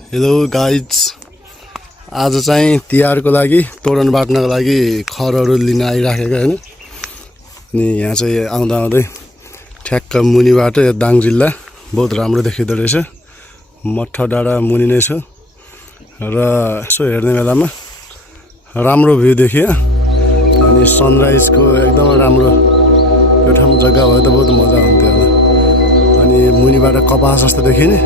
Hello guys, आज चाहिँ तिहारको लागि तोरण बाट्नको लागि खरहरू लिन आइराखेको होइन। अनि यहाँ चाहिँ आउँदा आउँदै ठ्याक्क मुनिबाट यो दाङ जिल्ला बहुत राम्रो देखिँदो रहेछ। मठ डाँडा मुनि नै छ र यसो हेर्ने बेलामा राम्रो भ्यू देखियो। अनि सनराइजको एकदम राम्रो यो ठाउँ जग्गा भयो त बहुत मजा हुन्थ्यो होला। अनि मुनिबाट कपास जस्तो देखिने,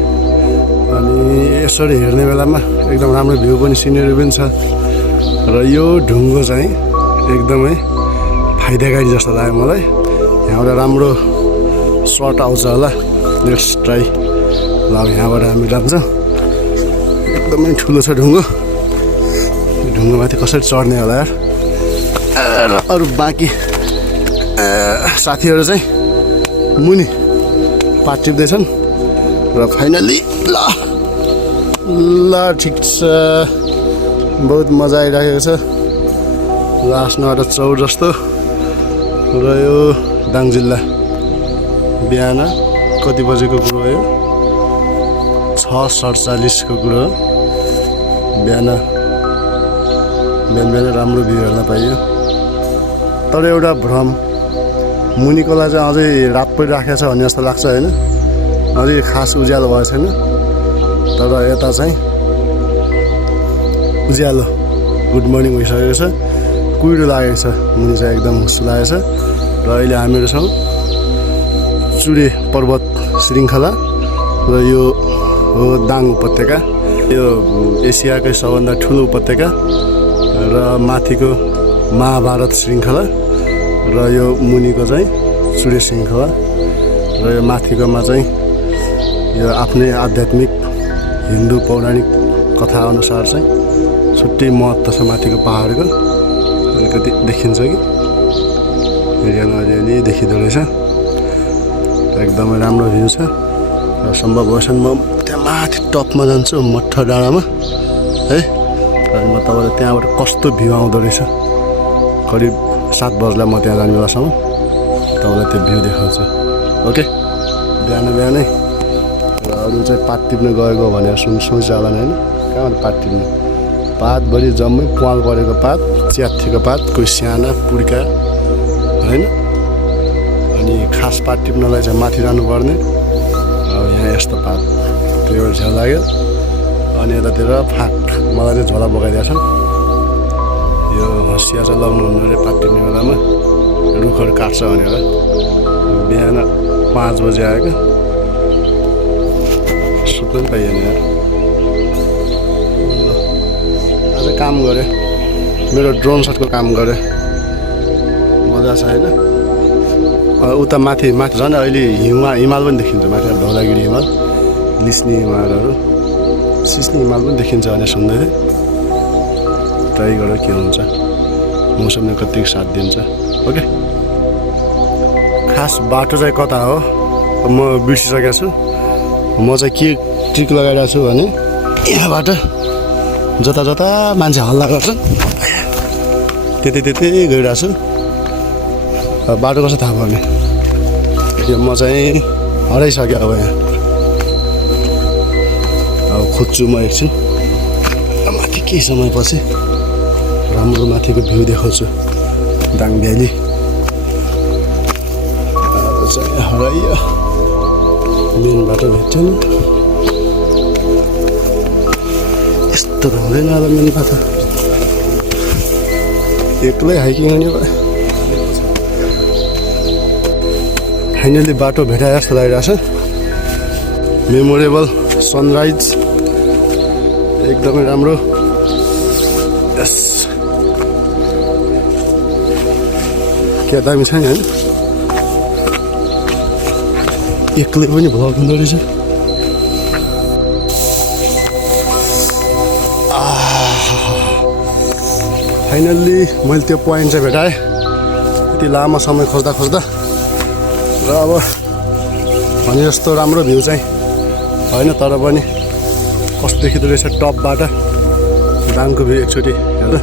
अनि यसरी हेर्ने बेलामा एकदम राम्रो भ्यू पनि सिनेरी पनि छ। र यो ढुङ्गो चाहिँ एकदमै फाइदाकारी जस्तो लाग्यो मलाई। यहाँबाट राम्रो सर्ट आउँछ होला, लेट्स ट्राई। ल यहाँबाट हामी जान्छ। एकदमै ठुलो छ ढुङ्गो। ढुङ्गोमाथि कसरी चढ्ने होला यार। र अरू बाँकी साथीहरू चाहिँ मुनि पात टिप्दैछन्। र फाइनल्ली ल ठिक छ, बहुत मजा आइरहेको छ। लास्टबाट चौर जस्तो। र यो दाङ जिल्ला बिहान कति बजेको कुरो हो यो? 6:47 को कुरो हो। बिहान राम्रो भ्यू हेर्न पाइयो। तर एउटा भ्रम, मुनिकोलाई चाहिँ अझै रात परिराखेको छ भन्ने जस्तो लाग्छ होइन। अझै खास उज्यालो भएको छैन। तर यता चाहिँ उज्यालो गुड मर्निङ भइसकेको छ। कुहिरो लागेको छ, मुनि चाहिँ एकदम हुस्सु लागेको छ। र अहिले हामीहरू छौँ चुरे पर्वत श्रृङ्खला। र यो हो दाङ उपत्यका। यो एसियाकै सबभन्दा ठुलो उपत्यका र माथिको महाभारत श्रृङ्खला। र यो मुनिको चाहिँ चुरे श्रृङ्खला। र यो माथिकोमा चाहिँ यो आफ्नै आध्यात्मिक हिन्दू पौराणिक कथा अनुसार चाहिँ छुट्टै महत्त्व छ माथिको पहाडको। अलिकति देखिन्छ कि एरियामा अलिअलि देखिँदो रहेछ। एकदमै राम्रो भ्यू छ। र सम्भव भएसम्म म त्यहाँ माथि टपमा जान्छु, मठ डाँडामा है। अनि म तपाईँलाई त्यहाँबाट कस्तो भ्यू आउँदो रहेछ करिब 7 बज्ला म त्यहाँ जाने बेलासम्म तपाईँलाई त्यो भ्यू देखाउँछु। ओके, बिहानै। र अरू चाहिँ पात टिप्न गएको भनेर सोच्छ होला नि होइन। कहाँबाट पात टिप्नु? पातभरि जम्मै प्वाल परेको पात, च्यात्थेको पात, कोही साना पुड्का होइन। अनि खास पात टिप्नलाई चाहिँ माथि जानुपर्ने। अब यहाँ यस्तो पात त्यो एउटा झ्याउ लाग्यो। अनि यतातिर फाक मलाई चाहिँ झोला बोकाइदिएका छन्। यो हँसिया चाहिँ लगाउनुहुन्न अरे पात टिप्ने बेलामा, रुखहरू काट्छ भनेर। बिहान 5 बजे आएको, सुत्नु पनि पाइएन यार। आज काम गरेँ, मेरो ड्रोन सटको काम गरेँ। मजा छ होइन। उता माथि झन् अहिले हिमाल पनि देखिन्छ। माथि धौलागिरी हिमाल, लिस्नी हिमालहरू, सिस्नी हिमाल पनि देखिन्छ भने सुन्दै थिएँ। ट्राई गरेर के हुन्छ, मौसमले कतिको साथ दिन्छ। ओके, खास बाटो चाहिँ कता हो म बिर्सिसकेको छु। म चाहिँ के ट्रिक लगाइरहेको छु भने यहाँबाट जता मान्छे हल्ला गर्छन् त्यतै गइरहेको छु। बाटो कसो थाहा भयो भने यो म चाहिँ हराइसकेँ। अब यहाँ अब खोज्छु म एकछिन। माथि केही समयपछि राम्रो माथिको भ्यू देखाउँछु, दाङ भ्याली। अब चाहिँ हराइयो, मेन बाटो भेट्थेन। यस्तो हुँदैन होला मेन बाटो। एक्लै हाइकिङ गर्ने भयो। फाइनली बाटो भेटाए जस्तो लागिरहेछ। मेमोरेबल सनराइज एकदमै राम्रो। यस क्या दामी छ नि होइन। एक्लै पनि भ्लग हुँदो रहेछ। फाइनल्ली मैले त्यो पोइन्ट चाहिँ भेटाएँ यति लामो समय खोज्दा। र अब भने जस्तो राम्रो भ्यू चाहिँ होइन, तर पनि कस्तो देखिँदो रहेछ टपबाट दाङको भ्यू एकचोटि हेर्दा।